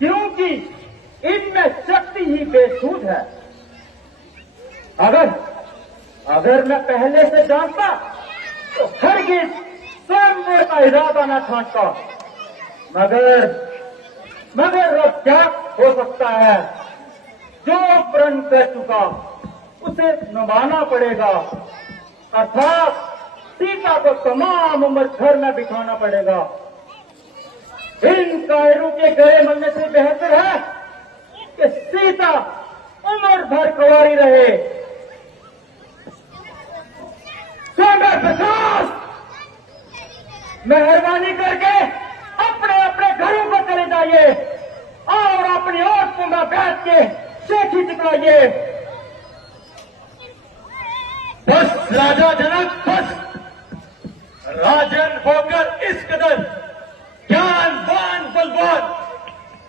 क्योंकि इनमें शक्ति ही बेसूध है। अगर मैं पहले से जानता तो हरगिज स्वयं का इरादा न ठानता। मगर अब क्या हो सकता है? जो प्रण कर चुका उसे निभाना पड़ेगा, अर्थात सीता को तमाम उम्र घर में बिठाना पड़ेगा। इन कायरों के गए मरने से बेहतर है कि सीता उम्र भर कुंवारी रहे। स्वामी प्रकाश, मेहरबानी करके अपने अपने घरों पर चले जाइए और अपनी औरतों में बैठ के शेखी चितलाइए। बस राजा जनक, बस। राजन होकर इस कदर ज्ञानवान बलवान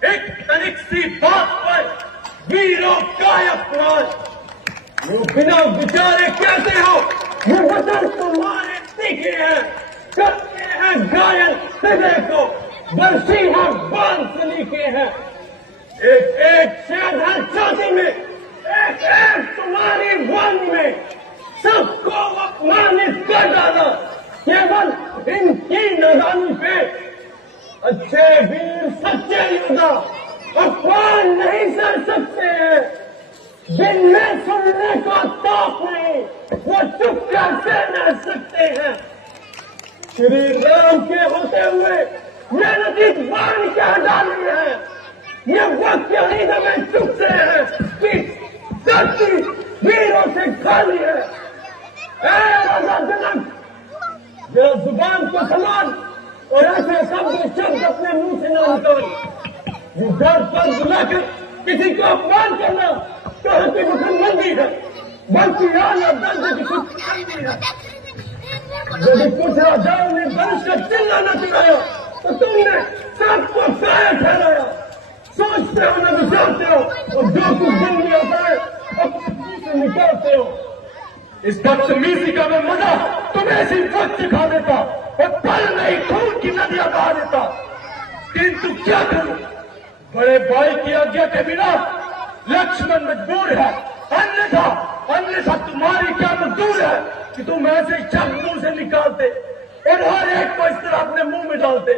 एक तनिक सी बात पर वीरों का अपमान, वो बिना विचारे कैसे हो? वो वचन तुम्हारे सीखे हैं, करते हैं गायन हृदय को, बरसी है बांध से लिखे हैं। एक एक शेर है छाती में, एक एक तुम्हारी वाणी में, सबको अपमानित कर डाला केवल इनकी नादानी पे। अच्छे वीर सच्चे योद्धा अपमान नहीं सह सकते हैं, जिनमें सुनने का ताप नहीं वो चुप कैसे रह सकते हैं। श्री राम के होते हुए ये नजीक बाण क्या डाली है, ये वक्त यही हमें चुप से है कि धरती वीरों से खाली है। राजा जनक, जरा जुबान को संभाल और ऐसे शब्द अपने मुंह से न निकाल। ये दर पर बुलाकर किसी को अपमान करना कहर की मुखमंदी है, बल्कि आला दर्द की कुछ है। यदि कुछ राजाओं ने वंश का चिल्ला न चुराया तो तुमने सबको साया ठहराया। सोचते हो न विचारते हो और जो कुछ दिल में आता है अपने मुंह से निकालते हो। इस बदतमीजी का मैं मजा तुम्हें इसी वक्त सिखा देता और पल नहीं खून की नदियां बहा देता, किंतु क्या करूं? बड़े भाई की आज्ञा के बिना लक्ष्मण मजबूर है, अन्यथा तुम्हारी क्या मजदूर है कि तुम ऐसे चक मुंह से निकालते और हर एक को इस तरह अपने मुंह में डालते।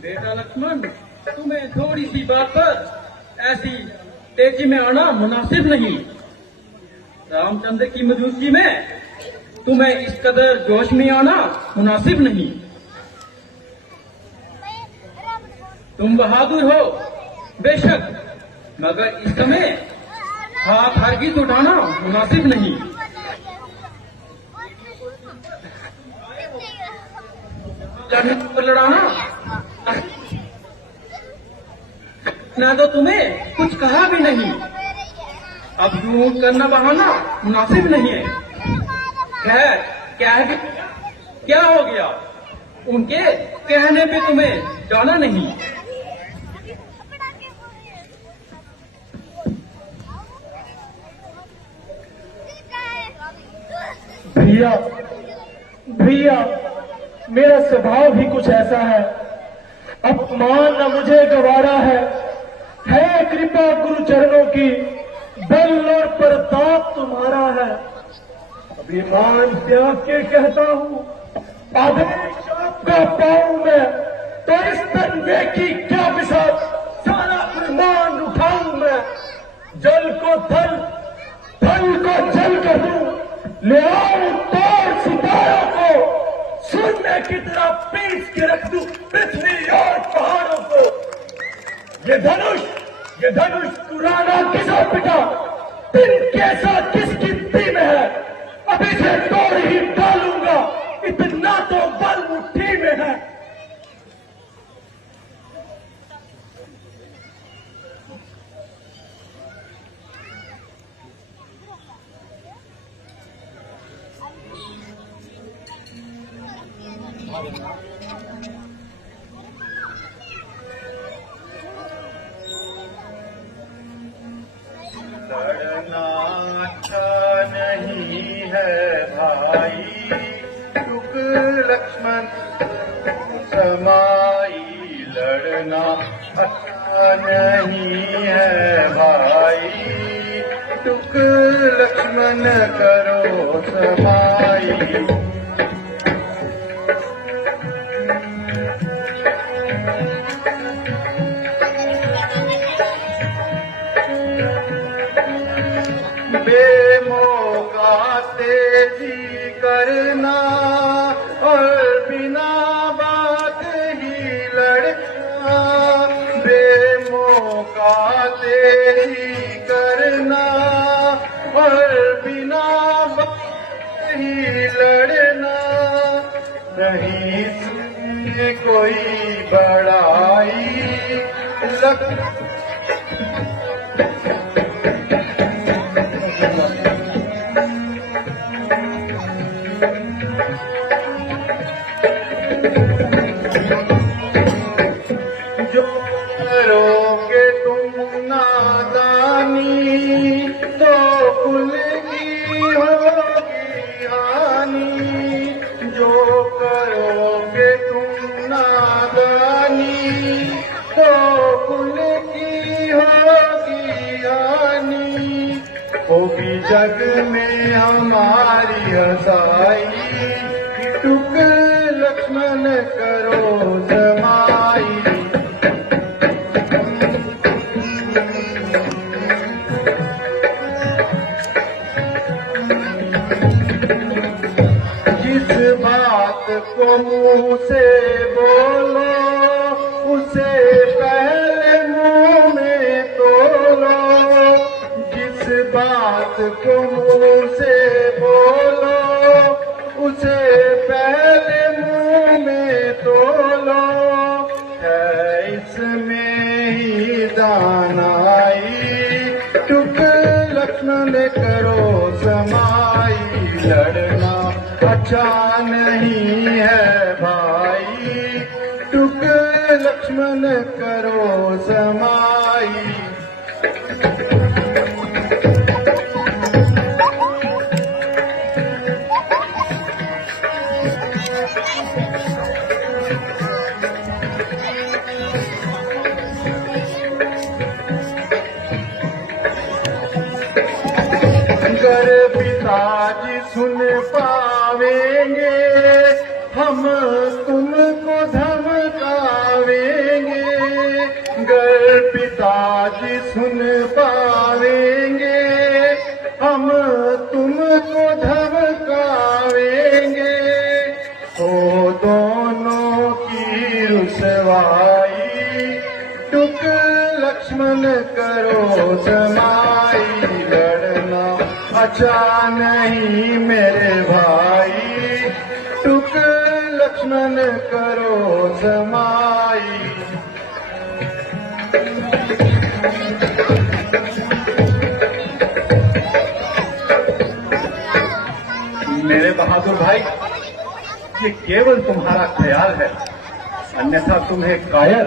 बेटा लक्ष्मण, तुम्हें थोड़ी सी बात पर ऐसी तेजी में आना मुनासिब नहीं। रामचंद्र की मौजूदगी में तुम्हें इस कदर जोश में आना मुनासिब नहीं। तुम बहादुर हो बेशक, मगर इस समय हाथ हरगिज उठाना मुनासिब नहीं। लड़ाना ना तो तुम्हें कुछ कहा भी नहीं, अब यूं करना बहाना मुनासिब नहीं है। खैर, क्या हो गया? उनके कहने पे तुम्हें जाना नहीं। भैया, मेरा स्वभाव भी कुछ ऐसा है। अपमान न मुझे गवारा है कृपा गुरु चरणों की, बल और प्रताप तुम्हारा है। अभिमान त्याग के कहता हूँ, आदेश आपका पाऊं मैं तो इस तनवे की क्या मिसाल, सारा प्रमाण उठाऊं मैं। जल को थल, थल को जल कर दूं, ले आऊं तोड़ सितारों को, सुनने की तरह पीस के रख दूं पृथ्वी और पहाड़ों को। ये धनुष पुराना किसो पिटा, दिन कैसा किस गिनती में है, अभी से तोड़ ही डालूंगा, इतना तो बल मुट्ठी में है। लड़ना अच्छा नहीं है भाई, टुक लक्ष्मण समाई। लड़ना अच्छा नहीं है भाई, टुक लक्ष्मण करो समाई। बेमौका तेजी करना और बिना बात ही लड़ना। बेमौका तेजी करना और बिना बात ही लड़ना। नहीं सुनी कोई बड़ाई जो करोगे तुम नादानी, तो कुल की होगी हानि। जो करोगे तुम नादानी, तो कुल की होगी हानि। होगी जग में हमारी हसाई, टुक लक्ष्मण करो समाई। जिस बात को मुंह से बोलो, उसे पहले मुंह में तोलो। जिस बात को मुंह से बोलो, उसे पहले मुंह में तोलो। है इसमें ही दानाई, टुक लक्ष्मण करो समाई। लड़ना अच्छा नहीं है भाई, टुक लक्ष्मण करो समाई। अगर पिताजी सुन पावेंगे, हम तुमको धमकावेंगे। अगर पिताजी सुन पावेंगे, हम तुमको धमकावेंगे। तो दोनों की रुसवाई, टुक लक्ष्मण करो समाई। लड़ना अच्छा नहीं मेरे भाई, टुक लक्ष्मण करो समाई। मेरे बहादुर भाई, ये केवल तुम्हारा ख्याल है, अन्यथा तुम्हें कायर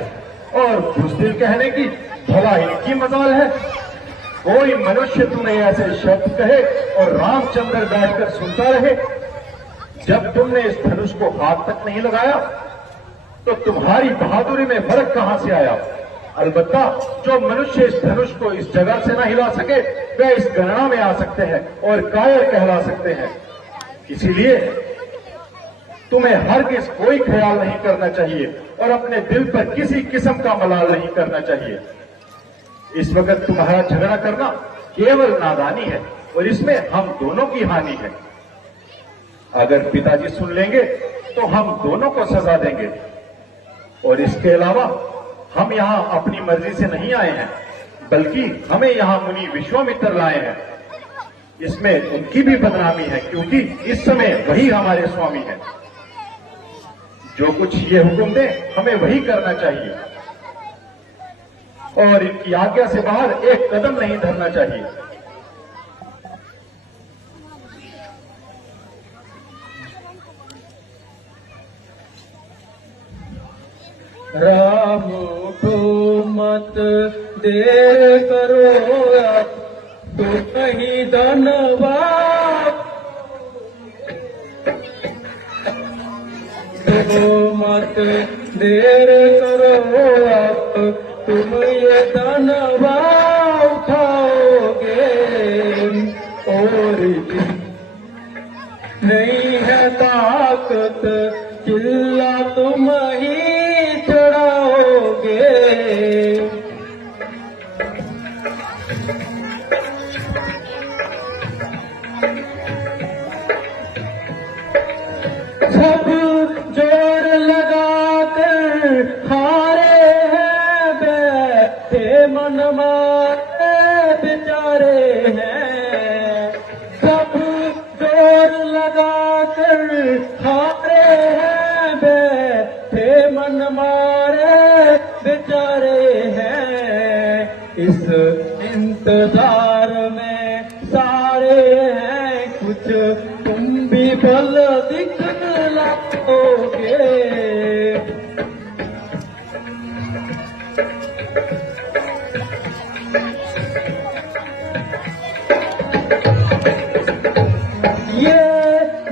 और बुज़दिल कहने की भला इनकी मजाल है। कोई मनुष्य तुम्हें ऐसे शब्द कहे और रामचंद्र बैठकर सुनता रहे। जब तुमने इस धनुष को हाथ तक नहीं लगाया, तो तुम्हारी बहादुरी में फर्क कहां से आया? अलबत्ता जो मनुष्य इस धनुष को इस जगह से न हिला सके, वे इस गणना में आ सकते हैं और कायर कहला सकते हैं। इसीलिए तुम्हें हरगिज़ कोई ख्याल नहीं करना चाहिए और अपने दिल पर किसी किस्म का मलाल नहीं करना चाहिए। इस वक्त तुम्हारा झगड़ा करना केवल नादानी है और इसमें हम दोनों की हानि है। अगर पिताजी सुन लेंगे तो हम दोनों को सजा देंगे, और इसके अलावा हम यहां अपनी मर्जी से नहीं आए हैं, बल्कि हमें यहां मुनि विश्वामित्र लाए हैं। इसमें उनकी भी बदनामी है, क्योंकि इस समय वही हमारे स्वामी हैं। जो कुछ ये हुक्म दे हमें वही करना चाहिए और इनकी आज्ञा से बाहर एक कदम नहीं धरना चाहिए। राम उठो मत देर करो, अब तुम ही धनवान। तो मत देर करो, अब तुम ये धनवा उठाओगे, और नहीं है ताकत चिल्ला तुम ही चढ़ाओगे। सब जोर लगा कर हारे हैं, बैठे मन मारे बेचारे हैं। सब जोर लगा कर हारे हैं, बैठे मन मारे बेचारे हैं। इस इंतजार में सारे हैं, कुछ तुम भी बल दिखलाओगे। ये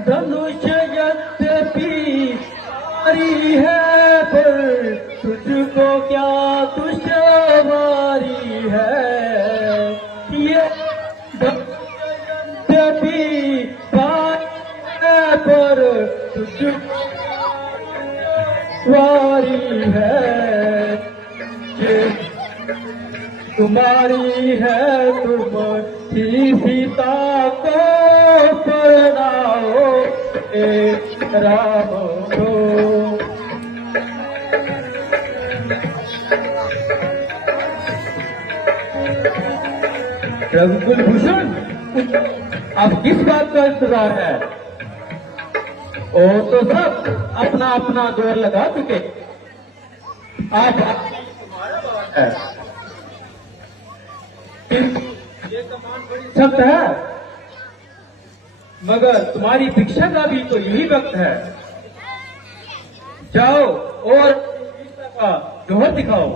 धनुष यद्यपि भारी है, पर तुझको क्या दुश्वारी है। ये धनुष यद्यपि भारी है, पर तुझको दुश्वारी है। ये तुम्हारी है, तुम ही सीता को परणाओ, एक राम को। रघुकुल भूषण, अब किस बात का इंतजार है? और तो सब अपना अपना जोर लगा चुके। आप है ये कमान बड़ी सख्त है, मगर तुम्हारी भिक्षा का भी तो यही वक्त है। जाओ और का जोहर दिखाओ,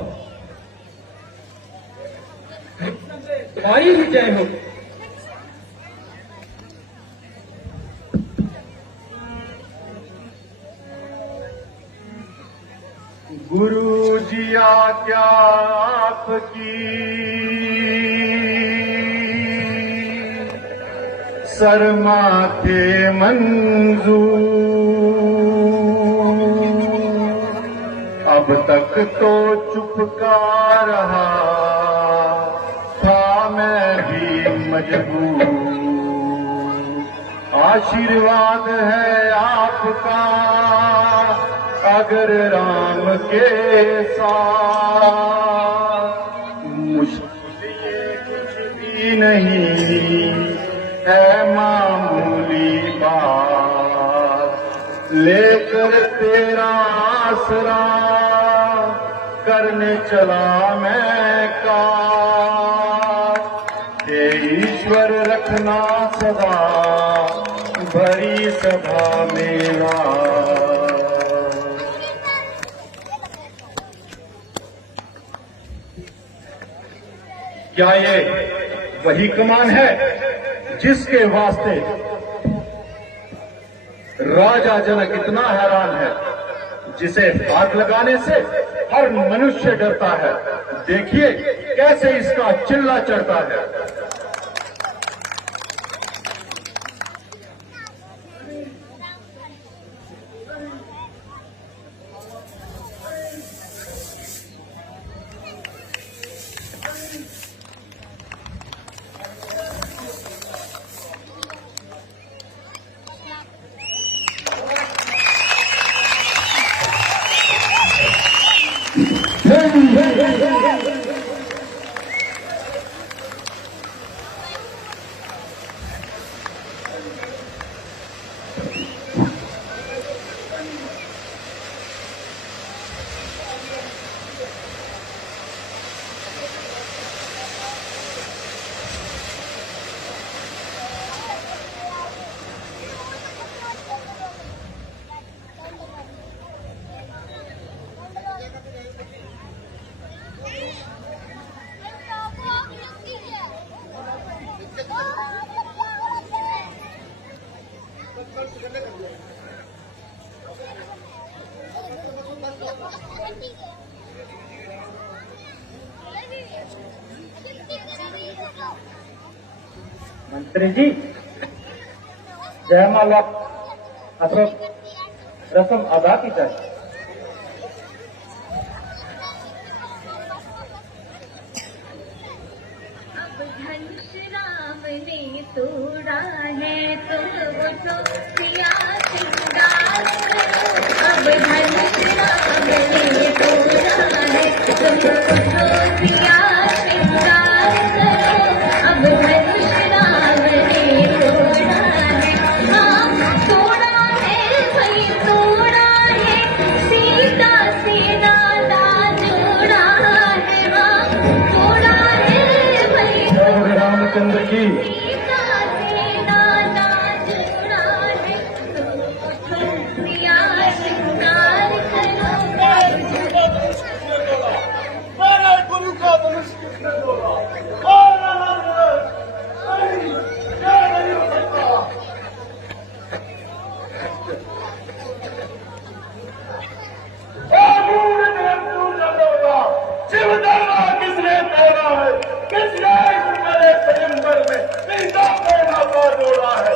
तुम्हारी ही जय हो। गुरु जी आज्ञा आपकी, शर्मा के मंजूर। अब तक तो चुपका रहा था मैं भी मजबूर। आशीर्वाद है आपका अगर राम के साथ, मुश्किल ये कुछ भी नहीं है मामूली बात। लेकर तेरा आसरा करने चला मैं काम। हे ईश्वर रखना सदा भरी सभा मेरा। क्या ये वही कमान है जिसके वास्ते राजा जनक इतना हैरान है, जिसे हाथ लगाने से हर मनुष्य डरता है? देखिए कैसे इसका चिल्ला चढ़ता है। मंत्री जी, जयमाला अथवा रस्म अदा की जाए। अब धनुष राम ने तोड़ा है तुम उठो सिया श्रृंगार करो। अब धनुष राम ने तोड़ा है तुम उठो सिया श्रृंगार करो। अब धनुष राम ने तोड़ा है, हाँ तोड़ा है भाई तोड़ा है, सीता से नाता जोड़ा है, हाँ तोड़ा है भाई जय रामचंद्र की। सीता से नाता जोड़ा है, तुम उठो सिया श्रृंगार करो। मेरे गुरु का धनुष किसने तोड़ा? क्या नहीं हो सकता? शिवधर्मा किसने तोड़ा है? किसने मेरे स्वयंवर में सीता को नाता जोड़ा है?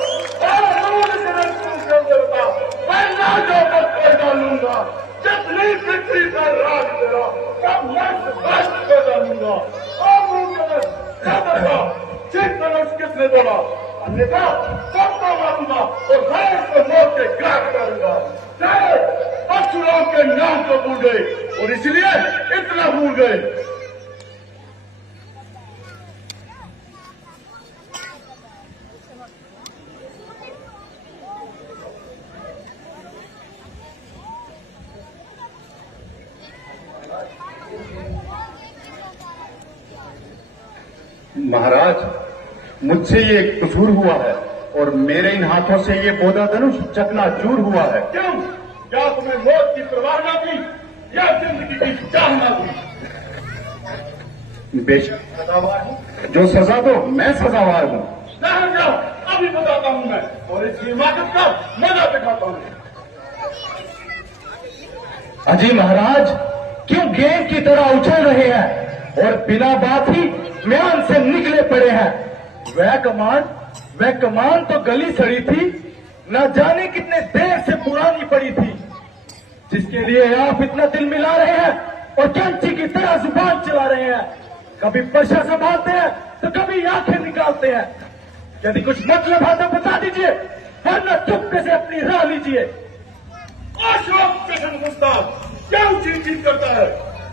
मैं ना जो कर डालूंगा, जितनी पृथ्वी पर राज तेरा, सब नष्ट कर डालूंगा। धनुष किसने तोड़ा? अन्यथा सबको मारूंगा और गणेश को मौत के घाट करूंगा। परशुराम के नाम को भूल गए और इसलिए इतना भूल गए। महाराज, मुझसे ये कसूर हुआ है और मेरे इन हाथों से ये बोधा धनुष चकनाचूर हुआ है। क्यों? क्या तुम्हें मौत की परवाह न थी या जिंदगी की चाह न थी? बेशक सजावार हूँ, जो सजा दो मैं सजावार हूँ। शहर जाओ, अभी बताता हूँ मैं, और इस हिमाकत का मजा दिखाता हूँ। अजी महाराज, क्यों गेंद की तरह उछल रहे हैं और बिना बात ही म्यान से निकले पड़े हैं? वह कमान तो गली सड़ी थी, न जाने कितने देर से पुरानी पड़ी थी, जिसके लिए आप इतना दिल मिला रहे हैं और कैंची की तरह जुबान चला रहे हैं। कभी पर्चा संभालते हैं तो कभी आंखें निकालते हैं। यदि कुछ मतलब है तो बता दीजिए, वरना चुपके से अपनी राह लीजिए। अशोक कृष्ण गुस्ताव क्यों चीट करता है?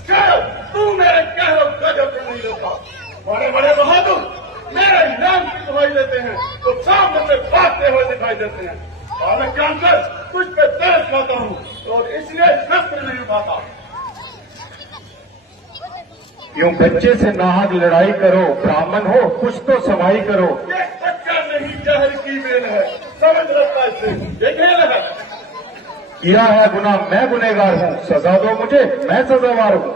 क्या तू मेरे कहरों गजब नहीं लेता? बड़े बड़े बहादुर मेरे नाम की दुहाई देते हैं तो सामने से भागते हुए दिखाई देते हैं। और जानकर कुछ पे तरस खाता हूँ और इसलिए शस्त्र नहीं उठाता। यूं बच्चे से नाहक लड़ाई करो, ब्राह्मण हो कुछ तो समाई करो। ये बच्चा नहीं जहर की मेल है, समझ रखता इसे, ये खेल है। किया है गुनाह मैं गुनहगार हूँ, सजा दो मुझे मैं सजावार हूँ।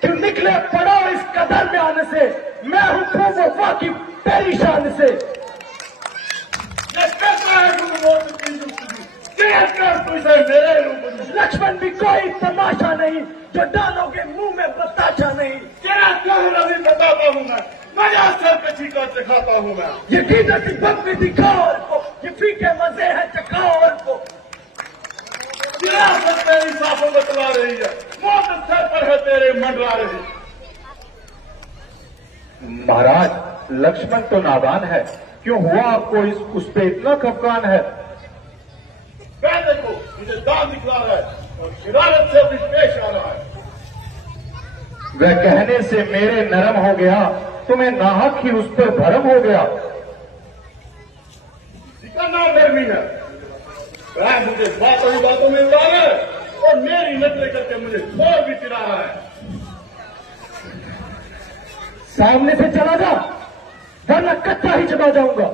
क्यों निकले पड़ो इस कदर में आने से, मैं हूँ खूब वफा की पहली शान से। ये कैसा है तुम मौत की दुश्मनी? कर तू इसे मेरे रूप में। लक्ष्मण भी कोई तमाशा नहीं, जो डालोगे मुंह में बताशा नहीं। तेरा कहर अभी बताता हूँ मैं, मजा सरकशी का सिखाता हूँ मैं। ये कीमत भक्ति दिखाओ और को, ये फीके मजे हैं चखाओ और को। सियासत तेरी साफों बतला रही है, मौत सर पर है तेरे मंडरा रही। महाराज, लक्ष्मण तो नादान है, क्यों हुआ आपको उस पे इतना खफकान है? कह देखो मुझे दांत दिखला रहा है और शरारत से भी पेश आ रहा है। वह कहने से मेरे नरम हो गया, तुम्हें नाहक ही उस पर भरम हो गया। इसका नाम गर्मी है। वह मुझे बातों में उड़ा है और मेरी नजरें करके मुझे छोड़ भी चिरा रहा है। सामने से चला जा, वरना कच्चा ही चबा जाऊंगा।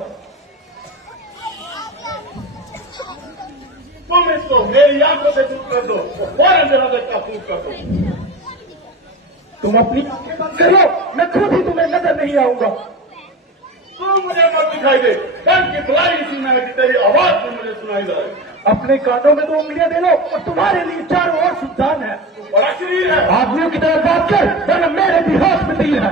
तुम इसको मेरी आंखों से दूर कर दो और फौरन जनाजे का फूक कर दो। तुम अपनी आंखें बंद करो, मैं खुद ही तुम्हें नजर नहीं आऊंगा। तू मुझे मत दिखाई दे, डर की बुलाई इसी में है कि तेरी आवाज भी मुझे सुनाई दे। अपने कानों में 2 उंगलियां दे लो और तुम्हारे लिए चारों ओर सुल्तान है। आदमियों की तरह बात कर, वरना मेरे भी हाथ में तीर है।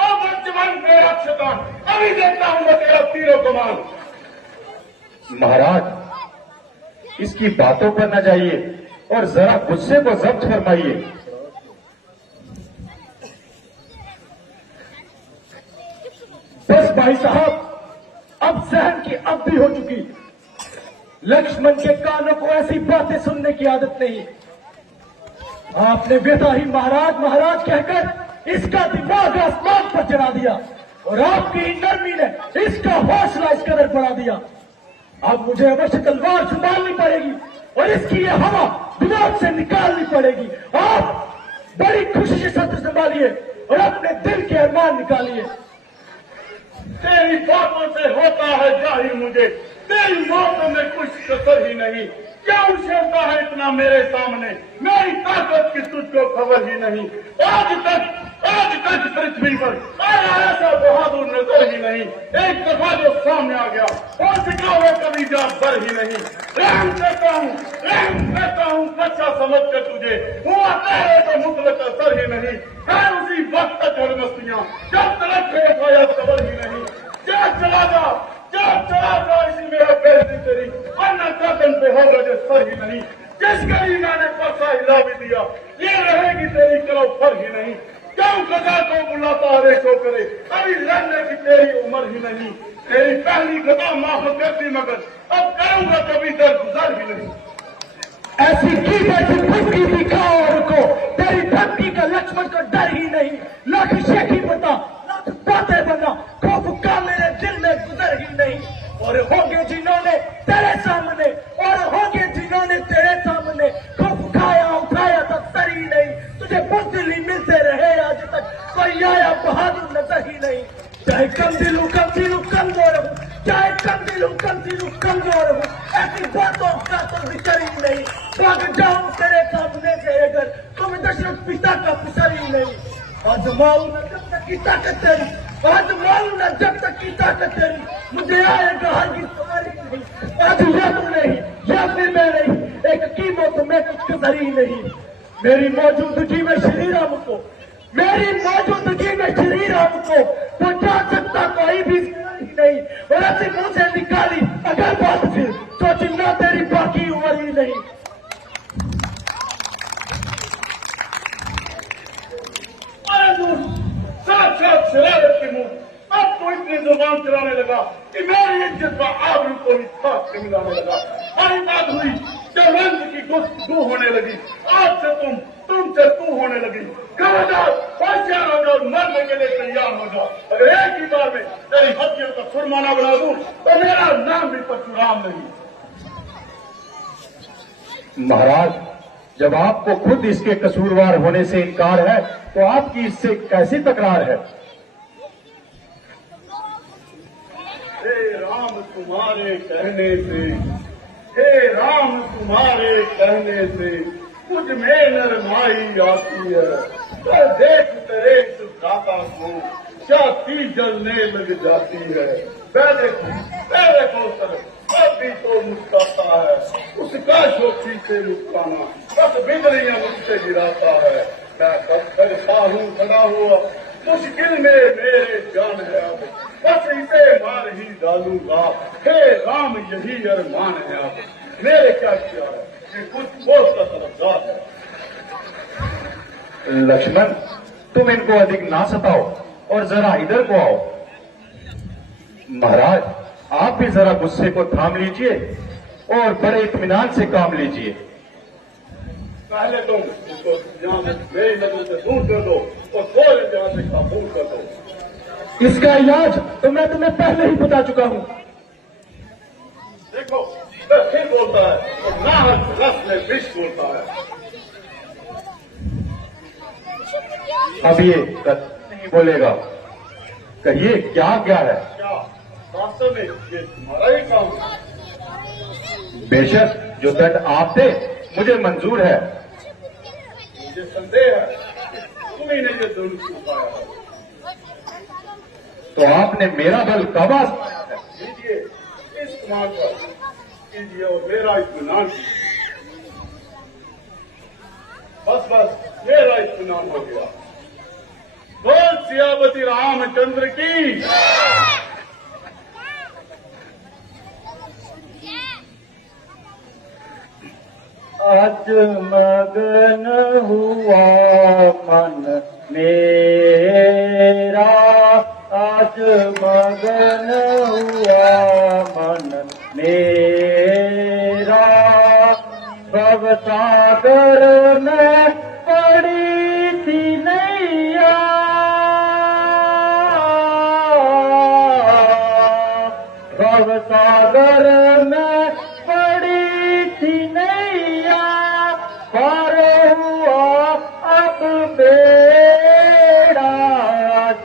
अब जवान मेरा शैतान, अभी देखता हूं मैं तेरा तीरों कमान। महाराज, इसकी बातों पर न जाइए और जरा गुस्से को जब्त फरमाइए। बस भाई साहब, अब सहन की अवधि हो चुकी। लक्ष्मण के कानों को ऐसी बातें सुनने की आदत नहीं। आपने बेटा ही महाराज महाराज कहकर इसका दिमाग आसमान पर चढ़ा दिया और आपकी नरमी ने इसका हौसला इस कदर बढ़ा दिया। अब मुझे अवश्य तलवार संभालनी पड़ेगी और इसकी ये हवा दिमाग से निकालनी पड़ेगी। आप बड़ी खुशी से सत्र संभालिए और अपने दिल के अरमान निकालिए। तेरी बातों से होता है जाहिर मुझे, तेरी मौत में कुछ कसर ही नहीं। क्या उछलता है इतना मेरे सामने, मेरी ताकत की तुझको खबर ही नहीं। आज तक पृथ्वी पर ऐसा बहादुर नजर ही नहीं। एक दफा जो सामने आ गया और सिखावे कभी जा बर ही नहीं। रहम करता हूँ बच्चा समझ कर तुझे, हुआ तेरे तो मुतलक असर ही नहीं। है उसी वक्त तक हर मस्तियां, जब तलक उठाया खबर ही नहीं। चला जा इसी मेरा बेइज्जती तेरी, वरना कदम पे हो रहे सर ही नहीं। जिस गरीबा ने परसा हिला भी दिया, ये रहेगी तेरी करो फर ही नहीं। क्यों गजा को बुलाता रे को करे, अभी लड़ने की तेरी उम्र ही नहीं। तेरी पहली गदा माफ करती मगर अब करूंगा कभी दर गुजर ही नहीं। ऐसी की जैसी धमकी दिखा और को, तेरी धमकी का लक्ष्मण को डर ही नहीं। लाख शेखी बता, लाख बातें बना, खौफ का मेरे दिल में गुजर ही नहीं। और होंगे जिन्होंने तेरे सामने, और होंगे जिन्होंने तेरे सामने खौफ खाया उठाया तब सर ही नहीं। तुझे बुज़दिली मिलते रहे आज तक, कोई आया बहादुर नजर ही नहीं। चाहे कम दिल हूँ कमजोर हूँ, चाहे कम दिल हूँ कमजोर हूँ, ऐसी बातों का तो विचार ही नहीं। भाग जाऊं तेरे सामने से अगर तुम दशरथ पिता का पुत्र ही नहीं। आजमाऊं न जब तक की ताकत तेरी, आजमाऊं न जब तक की ताकत तेरी, मुझे आएगा हर की सवारी नहीं। आज या तू नहीं या फिर मैं नहीं, एक कीमत में कुछ कदर ही नहीं। मेरी मौजूदगी में श्री राम को, मेरी मौजूदगी में श्री राम को पहुंचा सकता कोई भी नहीं। और ऐसे मुंह से निकाली अगर बात फिर तो चिन्ना तेरी बाकी उम्र ही नहीं। साक्षात शरारत के मुंह, अब तो इतनी जुबान चलाने लगा कि मेरी इज्जत का आबरू को भी खाक से मिलाने लगा। हरी बात हुई जब रंग की गुफ्तगू होने लगी, आज से तुमसे तू होने लगी। खबरदार होशियार हो जाओ, मरने के लिए तैयार हो जाओ। अगर एक ही बार में तेरी हत्या का फुरमाना बना दूं तो मेरा नाम भी परशुराम नहीं। महाराज, जब आपको खुद इसके कसूरवार होने से इनकार है तो आपकी इससे कैसी तकरार है? हे राम तुम्हारे कहने से, हे राम तुम्हारे कहने से कुछ में नरमाई आती है। तो देख तेरे इस दाता को छाती जलने लग जाती है। पहले को अब भी तो मुस्कुराता है, उसका शोखी से मुस्कुराना बस बिजलियां मुझसे गिराता है। मैं कब करता हूँ खड़ा हुआ, मुश्किल में मेरे जान है अब, बस इसे मार ही डालूंगा। हे राम यही अरमान है अब, मेरे क्या किया है कि कुछ बहुत का तरफदार है। लक्ष्मण, तुम इनको अधिक ना सताओ और जरा इधर को आओ। महाराज, आप भी जरा गुस्से को थाम लीजिए और बड़े इत्मीनान से काम लीजिए। पहले तुम इसको यहाँ से मेरी नजर से दूर कर दो और थोड़े यहाँ से काबूल कर दो। इसका इलाज तो मैं तुम्हें पहले ही बता चुका हूँ। देखो फिर बोलता है और नाहक रस में विष बोलता है। अब ये नहीं बोलेगा, कहिए क्या क्या है? क्या वास्तव में ये तुम्हारा ही काम है? बेशक, जो दंड आप दे मुझे मंजूर है। मुझे संदेह है कि तुम्ही ने ये जुल्म छुपाया है। तो आपने मेरा बल कब आजमाया है? लीजिए इस कमान पर कीजिए और मेरा इत्मीनान कीजिए। बस मेरा इत्मीनान हो गया। बोल सियापति रामचंद्र की। आज मगन हुआ मन मेरा, आज मगन हुआ मन मेरा, भव सागर में पड़ी थी नैया, भव सागर में पड़ी थी नैया, पार हुआ अब बेड़ा, आज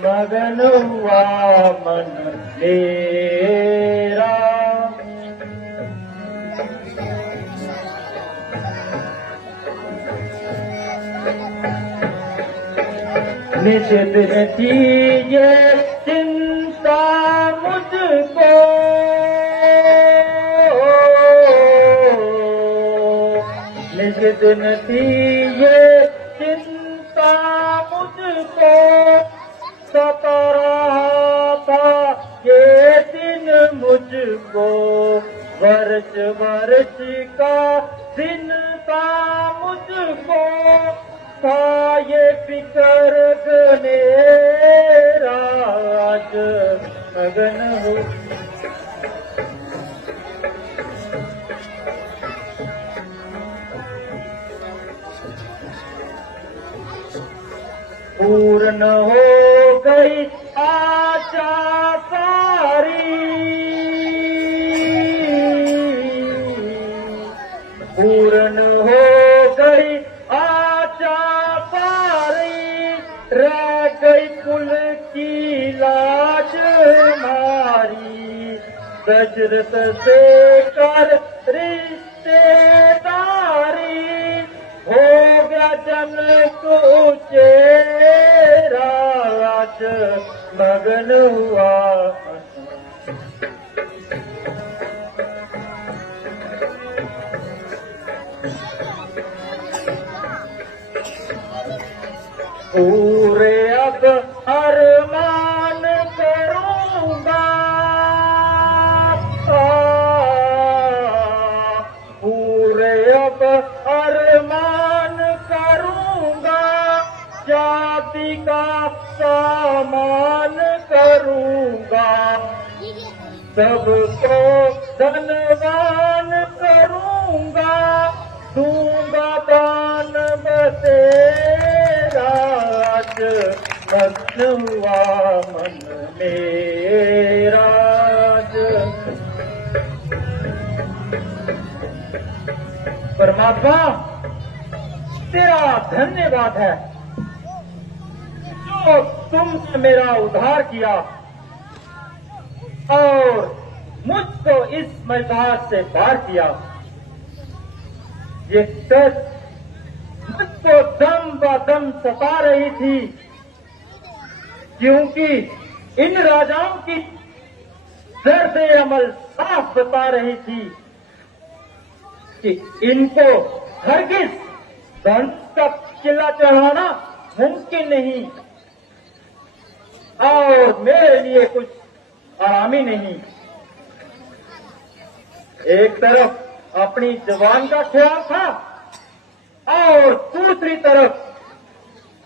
मगन हुआ मन मेरा। निज दिन थी ये चिंता मुझको, निज दिन थी ये चिंता मुझको, सता रहा था ये दिन मुझको, वर्ष वर्ष का दिन था मुझको, था ये फिकर गनेरा, आज मगन हो। पूर्ण हो गई आशा सारी, पूर्ण हो गई आशा सारी, रह गई कुल की लाज हमारी, दशरथ से कर रिश्तेदारी, हो गया जनक चेरा, आज मगन हुआ। पूरे अब अरमान करूंगा, पूरे अब अरमान करूंगा, जाति का सामान करूंगा, सबको धनवान करूंगा, दूंगा दान बतेरा, आज मगन हुआ मन मेरा। परमात्मा तेरा धन्यवाद है जो तुमने मेरा उद्धार किया और मुझको इस मैदान से पार किया। ये दर्द मुझको दम ब दम सता रही थी, क्योंकि इन राजाओं की दर्द अमल साफ बता रही थी कि इनको हरगिज धन का किला चढ़ाना मुमकिन नहीं और मेरे लिए कुछ आरामी नहीं। एक तरफ अपनी जवान का ख्याल था और दूसरी तरफ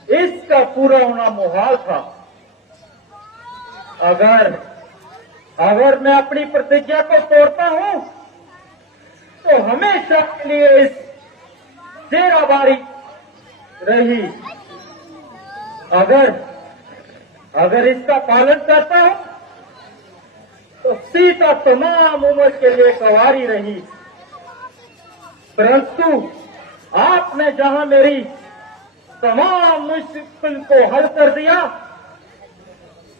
इसका पूरा होना मुहाल था। अगर मैं अपनी प्रतिज्ञा को तोड़ता हूं तो हमेशा के लिए इस डेराबारी रही। अगर इसका पालन करता हूं तो सीता तमाम उम्र के लिए कंवारी रही। परंतु आपने जहां मेरी तमाम मुश्किल को हल कर दिया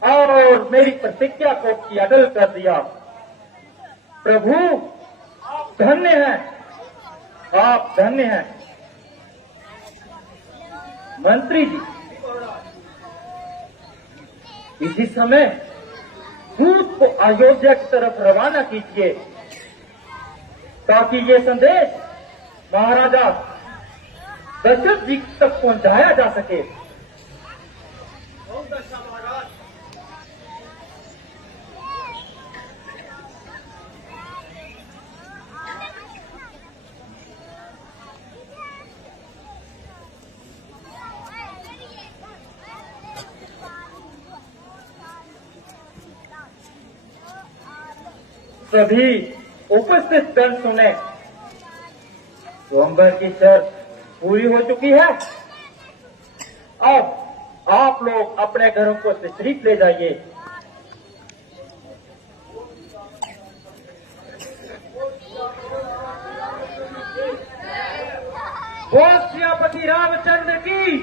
और मेरी प्रतिज्ञा को की अडल कर दिया। प्रभु आप धन्य हैं, आप धन्य हैं। मंत्री जी, इसी समय दूत को अयोध्या की तरफ रवाना कीजिए ताकि ये संदेश महाराजा दशरथ जी तक पहुंचाया जा सके। सभी उपस्थित जन सुने, स्वयंवर की शर्त पूरी हो चुकी है। अब आप लोग अपने घरों को तशरीफ ले जाइए। बोल सियापति रामचंद्र की